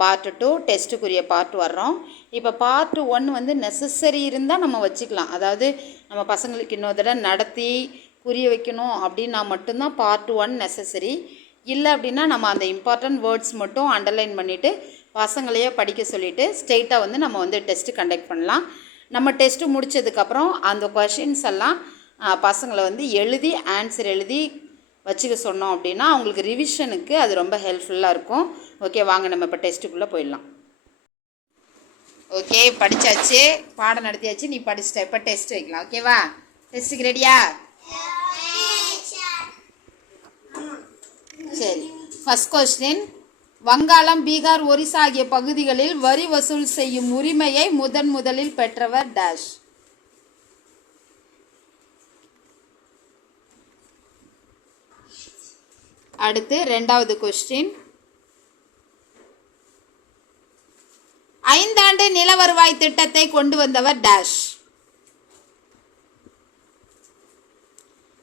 Part 2 டெஸ்ட்டுக்குரிய part வர்றோம். இப்போ part 1 வந்து நெசசரி இருந்தால் நம்ம வச்சுக்கலாம். அதாவது நம்ம பசங்களுக்கு இன்னொரு தடவை நடத்தி புரிய வைக்கணும் அப்படின்னா மட்டும்தான் பார்ட் 1 நெசசரி. இல்லை அப்படின்னா நம்ம அந்த இம்பார்ட்டன்ட் வேர்ட்ஸ் மட்டும் அண்டர்லைன் பண்ணிவிட்டு பசங்களையே படிக்க சொல்லிவிட்டு ஸ்ட்ரெயிட்டாக வந்து நம்ம வந்து டெஸ்ட்டு கண்டக்ட் பண்ணலாம். நம்ம டெஸ்ட்டு முடித்ததுக்கப்புறம் அந்த கொஷின்ஸ் எல்லாம் பசங்களை வந்து எழுதி ஆன்சர் எழுதி வச்சுக்க சொன்னோம் அப்படின்னா அவங்களுக்கு ரிவிஷனுக்கு அது ரொம்ப ஹெல்ப்ஃபுல்லாக இருக்கும். ஓகே, வாங்க நம்ம இப்போ டெஸ்ட்டுக்குள்ளே போயிடலாம். ஓகே, படித்தாச்சு, பாடம் நடத்தியாச்சு, நீ படிச்சிட்ட. இப்போ டெஸ்ட் வைக்கலாம். ஓகேவா? டெஸ்ட்டுக்கு ரெடியா? சரி, ஃபர்ஸ்ட் கொஸ்டின். வங்காளம், பீகார், ஒரிசா ஆகிய பகுதிகளில் வரி வசூல் செய்யும் உரிமையை முதலில் பெற்றவர் டேஷ். அடுத்து ரெண்டாவது கொஸ்டின். 5 ஆண்டு நில வருவாய் திட்டத்தை கொண்டு வந்தவர் டேஷ்.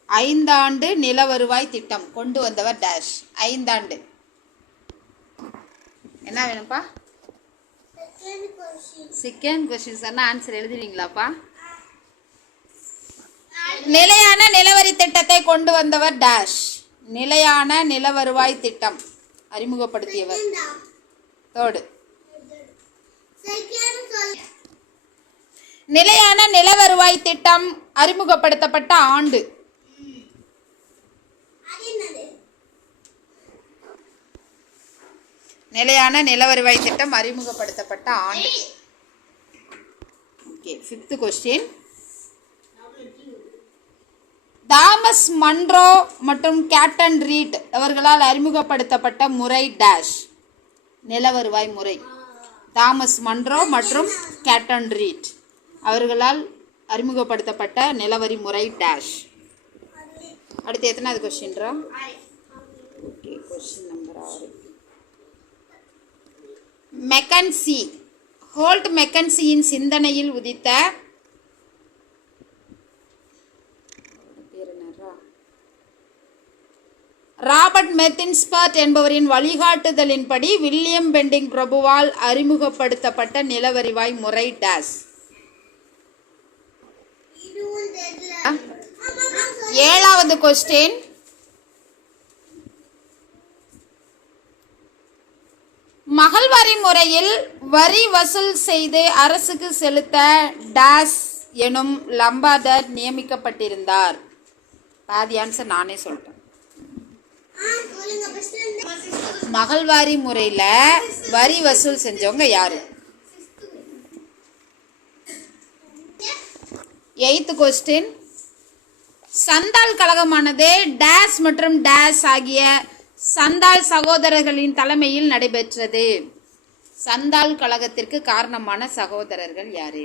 5 ஆண்டு நில வருவாய் திட்டம் கொண்டு வந்தவர் டேஷ். 5 ஆண்டு என்ன வேணும்ப்பா? செகண்ட் கொஸ்டின் சொன்னா ஆன்சர் எழுதுவீங்களாப்பா? நிலையான நிலவரி திட்டத்தை கொண்டு வந்தவர் டேஷ். நிலையான நில வருவாய் திட்டம் அறிமுகப்படுத்தியவர். தேர்டு. நிலையான நில வருவாய் திட்டம் அறிமுகப்படுத்தப்பட்ட ஆண்டு. நிலையான நில வருவாய் திட்டம் அறிமுகப்படுத்தப்பட்ட ஆண்டு. Okay, fifth question. Thomas Munro மற்றும் கேப்டன் ரீட் அவர்களால் அறிமுகப்படுத்தப்பட்ட முறை டேஷ். நில வருவாய் முறை. தாமஸ் மன்ரோ மற்றும் கேப்டன் ரீட் அவர்களால் அறிமுகப்படுத்தப்பட்ட நிலவரி முறை டேஷ். அடுத்து எத்தனாவது கொஸ்டின்ரா? Okay, question number 6. Mackenzie. Holt மெக்கன்சியின் சிந்தனையில் உதித்த ராபர்ட் மெத்தின்ஸ்பர்ட் என்பவரின் வழிகாட்டுதலின்படி வில்லியம் பெண்டிங் பிரபுவால் அறிமுகப்படுத்தப்பட்ட நிலவரிவாய் முறை டேஷ். 7வது கொஸ்டின். மகள்வாரி முறையில் வரி வசூல் செய்து அரசுக்கு செலுத்த டேஷ் எனும் லம்பார்டர் நியமிக்கப்பட்டிருந்தார். பாதி ஆன்சர் நானே சொல்லிட்டேன். மகள்வாரி முறையில் வரி வசூல் செஞ்சவங்க யாரு? 8th question. சந்தால் கழகமானது டேஷ் மற்றும் டேஷ் ஆகிய சந்தால் சகோதரர்களின் தலைமையில் நடைபெற்றது. சந்தால் கழகத்திற்கு காரணமான சகோதரர்கள் யாரு?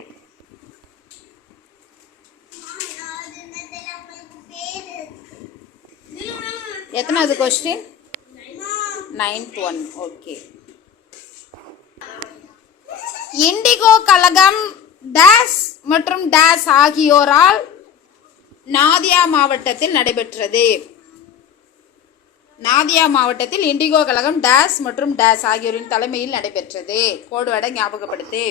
எத்தனாவது question? 9th one. Okay. Indigo கழகம் டேஷ் மற்றும் டேஷ் ஆகியோரால் நாதியா மாவட்டத்தில் நடைபெற்றது. நாதியா மாவட்டத்தில் இண்டிகோ கழகம் டேஷ் மற்றும் டேஷ் ஆகியோரின் தலைமையில் நடைபெற்றது. கோடு வட ஞாபகப்படுத்து.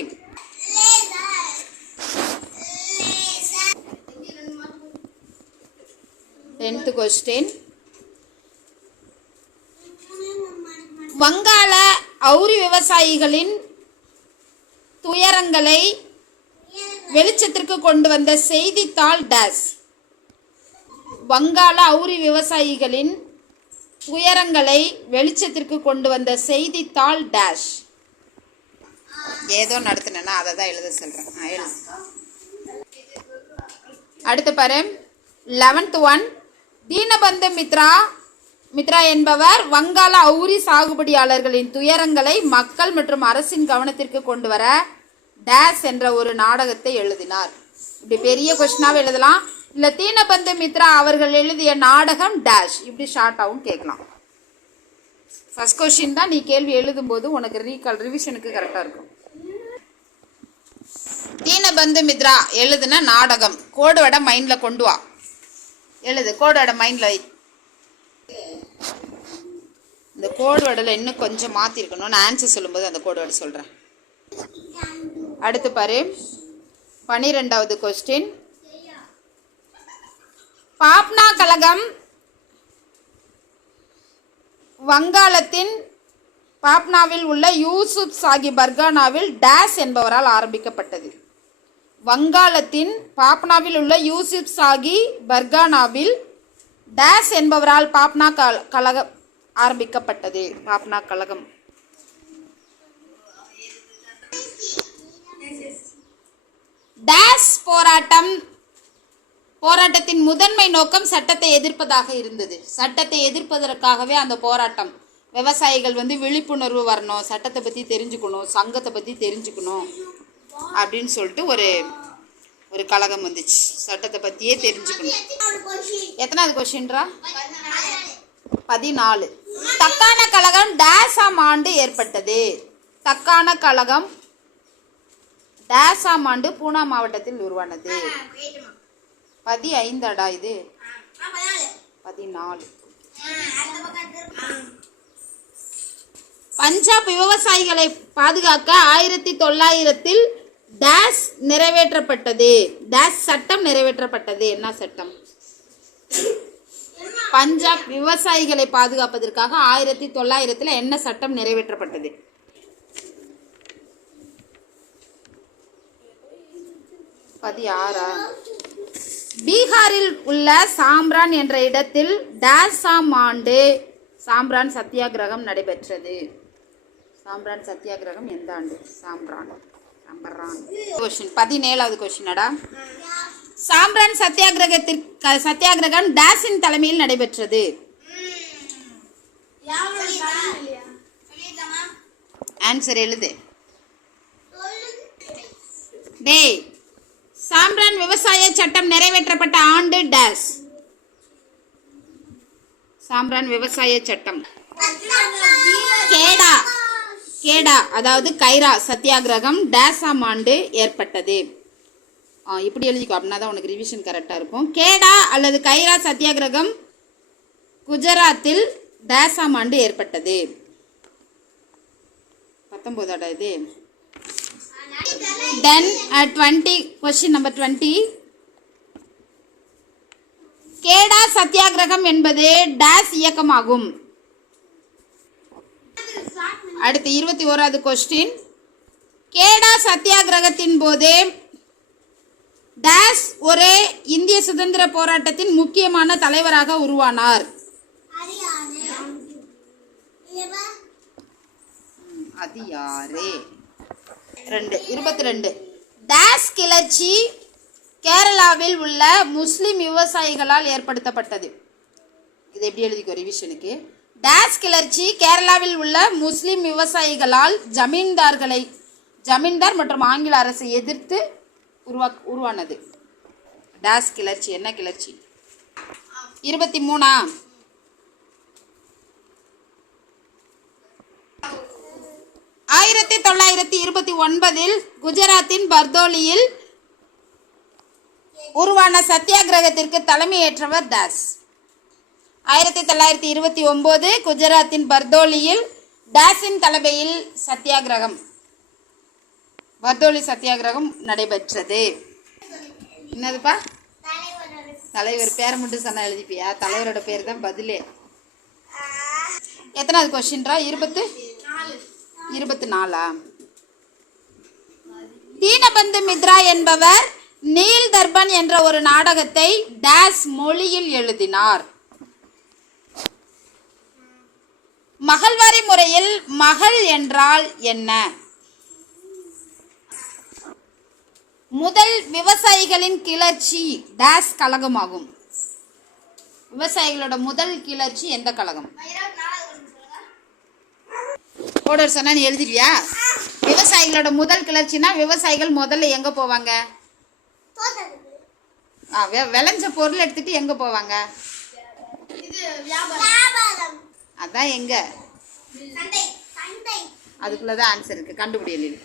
10th question. வங்காள அவுரி விவசாயிகளின் துயரங்களை வெளிச்சத்திற்கு கொண்டு வந்த செய்தித்தாள் டேஷ். வங்காள அவுரி விவசாயிகளின் துயரங்களை வெளிச்சத்திற்கு கொண்டு வந்த செய்தித்தாள் டேஷ். ஏதோ நடத்தினா அதை தான் எழுத சொல்கிறேன். அடுத்து பாரு, 11th one. தீனபந்து மித்ரா என்பவர் வங்காள அவுரி சாகுபடியாளர்களின் துயரங்களை மக்கள் மற்றும் அரசின் கவனத்திற்கு கொண்டு வர டேஷ் என்ற ஒரு நாடகத்தை எழுதினார். இப்படி பெரிய கொஸ்டினாவே எழுதலாம். இல்லை தீனபந்து மித்ரா அவர்கள் எழுதிய நாடகம் டேஷ், இப்படி ஷார்ட்டாகவும் கேட்கலாம். ஃபர்ஸ்ட் கொஸ்டின் தான் நீ கேள்வி எழுதும்போது உனக்கு ரிவிஷனுக்கு கரெக்டாக இருக்கும். தீனபந்து மித்ரா எழுதுன நாடகம். கோடோட மைண்டில் கொண்டு வா, எழுது. கோடோட மைண்டில் வை. இந்த கோடு வேர்டில் இன்னும் கொஞ்சம் மாற்றிருக்கணும். நான் ஆன்சர் சொல்லும்போது அந்த கோடு வேர்டு சொல்கிறேன். அடுத்து பாரு 12வது கொஸ்டின். பாப்னா கழகம் வங்காளத்தின் பாப்னாவில் உள்ள யூசுப் சாகி பர்கானாவில் டேஸ் என்பவரால் ஆரம்பிக்கப்பட்டது. வங்காளத்தின் பாப்னாவில் உள்ள யூசுப் சாகி பர்கானாவில் டேஸ் என்பவரால் பாப்னா கழகம் ஆரம்பிக்கப்பட்டது. பாப்னா கழகம். டேஸ் போராட்டத்தின் முதன்மை நோக்கம் சட்டத்தை எதிர்ப்பதாக இருந்தது. சட்டத்தை எதிர்ப்பதற்காகவே அந்த போராட்டம். விவசாயிகள் விழிப்புணர்வு வரணும், சட்டத்தை பற்றி தெரிஞ்சுக்கணும், சங்கத்தை பற்றி தெரிஞ்சுக்கணும் அப்படின்னு சொல்லிட்டு ஒரு கழகம் வந்துச்சு. சட்டத்தை பற்றியே தெரிஞ்சுக்கணும். எத்தனாவது கொஸ்டின்ரா? 14. தக்கான கழகம் டேஸாம் ஆண்டு ஏற்பட்டது. தக்கான கழகம் டேஸாம் ஆண்டு பூனா மாவட்டத்தில் உருவானது. 15 இது 14. பஞ்சாப் விவசாயிகளை பாதுகாக்க 1900 டேஸ் நிறைவேற்றப்பட்டது. டேஸ் சட்டம் நிறைவேற்றப்பட்டது. என்ன சட்டம்? பஞ்சாப் விவசாயிகளை பாதுகாப்பதற்காக 1900 என்ன சட்டம் நிறைவேற்றப்பட்டது? பீகாரில் உள்ள சாம்ரான் என்ற இடத்தில் டேஸாம் ஆண்டு சாம்ரான் சத்தியாகிரகம் நடைபெற்றது. சாம்ரான் சத்தியாகிரகம் எந்த ஆண்டு? சாம்ரான். 17வது கொஸ்டினடா. சாம்ரான் சத்தியாகிரகம் டேஸின் தலைமையில் நடைபெற்றது. ஆன்சர் எழுது. டேய், சாம்ரான் விவசாய சட்டம் நிறைவேற்றப்பட்ட ஆண்டு டேஸ். சாம்ரான் விவசாய சட்டம். கேடா அதாவது கைரா சத்தியாகிரகம் டேஸாம் ஆண்டு ஏற்பட்டது. இப்படி எழுதிக்கோ, அப்படின்னா தான் உனக்கு ரிவிஷன் கரெக்டாக இருக்கும். கேடா அல்லது கைரா சத்தியாகிரகம் குஜராத்தில் டேஸாம் ஆண்டு ஏற்பட்டது. 19 இது. Then 20 question number 20. கேடா சத்தியாகிரகம் என்பது டேஸ் இயக்கமாகும். அடுத்து 21வது கொஸ்டின். கேடா சத்தியாகிரகத்தின் போது டேஸ் ஒரு இந்திய சுதந்திர போராட்டத்தின் முக்கியமான தலைவராக உருவானார். அது யாரு? 22. டேஸ் கிளர்ச்சி கேரளாவில் உள்ள முஸ்லிம் விவசாயிகளால் ஏற்படுத்தப்பட்டது. இது எப்படி எழுதிக்கோ ரிவிஷனுக்கு. டேஸ் கிளர்ச்சி கேரளாவில் உள்ள முஸ்லிம் விவசாயிகளால் ஜமீன்தார் மற்றும் ஆங்கில அரசை எதிர்த்து உருவானது. டேஸ் கிளர்ச்சி. என்ன கிளர்ச்சி? 23. 1929 குஜராத்தின் பர்தோலியில் உருவான சத்தியாகிரகத்திற்கு தலைமையேற்றவர் டேஸ். 1929 குஜராத்தின் பர்தோலியில் டேஸின் தலைமையில் சத்தியாகிரகம் பர்தோலி சத்தியாகிரகம் நடைபெற்றது. என்னதுப்பா? தலைவர் பேரை மட்டும் சொன்னா எழுதிப்பியா? தலைவரோட பேர் தான் பதிலே. எத்தனாவது கொஸ்டின்ரா? 24. தீனபந்து மித்ரா என்பவர் நீல் தர்பன் என்ற ஒரு நாடகத்தை டேஸ் மொழியில் எழுதினார். மகள்வாரி முறையில் மகள் என்றால் என்ன? முதல் விவசாயிகளின் கிளர்ச்சி டேஸ் கழகமாகும். விவசாயிகளோட முதல் கிளர்ச்சி எந்த கழகம்? ஓடர் சொன்னா நீ எழுதிருவியா? விவசாயிகளோட முதல் கிளர்ச்சினா விவசாயிகள் முதல்ல எங்க போவாங்க? விளைஞ்ச பொருள் எடுத்துட்டு எங்க போவாங்க? அதான் எங்க? அதுக்குள்ளதான் ஆன்சர் இருக்கு. கண்டுபிடியல.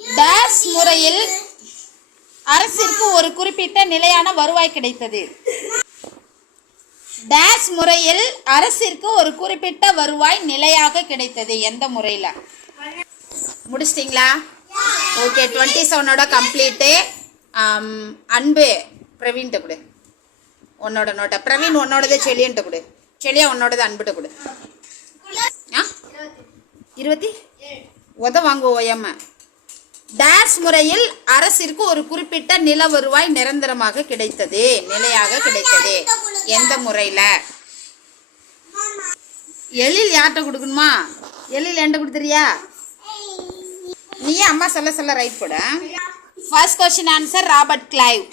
டேஸ் முறையில் அரசிற்கு ஒரு குறிப்பிட்ட நிலையான வருவாய் கிடைத்தது. டேஸ் முறையில் அரசிற்கு ஒரு குறிப்பிட்ட வருவாய் நிலையாக கிடைத்தது. எந்த முறையில்? முடிச்சிட்டிங்களா? ஓகே, 27ஓட கம்ப்ளீட்டு. அன்பு பிரவீன்ட்ட கொடு உன்னோட நோட்டை. பிரவீன் உன்னோடதே செலியன்ட்ட கொடு. செலியா உன்னோடது அன்புட்ட கொடு. 20 உத வாங்குவோயம்ம. டேஸ் முறையில் அரசிற்கு ஒரு குறிப்பிட்ட நில வருவாய் நிரந்தரமாக கிடைத்தது, நிலையாக கிடைத்தது. எந்த முறையில்? எழில் யார்கிட்ட கொடுக்கணுமா? எழில் என்கிட்ட கொடுத்துறியா? நீயே அம்மா சொல்ல ரைட் போட. First question answer Robert Clive.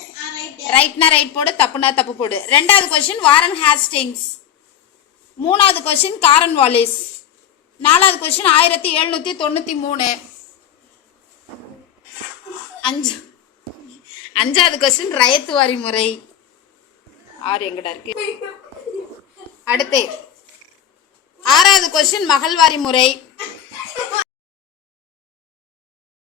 ரைட்னா ரைட் போடு, தப்புனா தப்பு போடு. ரெண்டாவது கொஸ்டின் வாரன் ஹேஸ்டிங்ஸ். மூணாவது கொஸ்டின் காரன் வாலிஸ். நாலாவது கொஸ்டின் 1793. அஞ்சாவது கொஸ்டின் ரயத்துவாரி முறை. 6 எங்கடா இருக்கு? அடுத்து 6வது கொஸ்டின் மகள்வாரி முறை.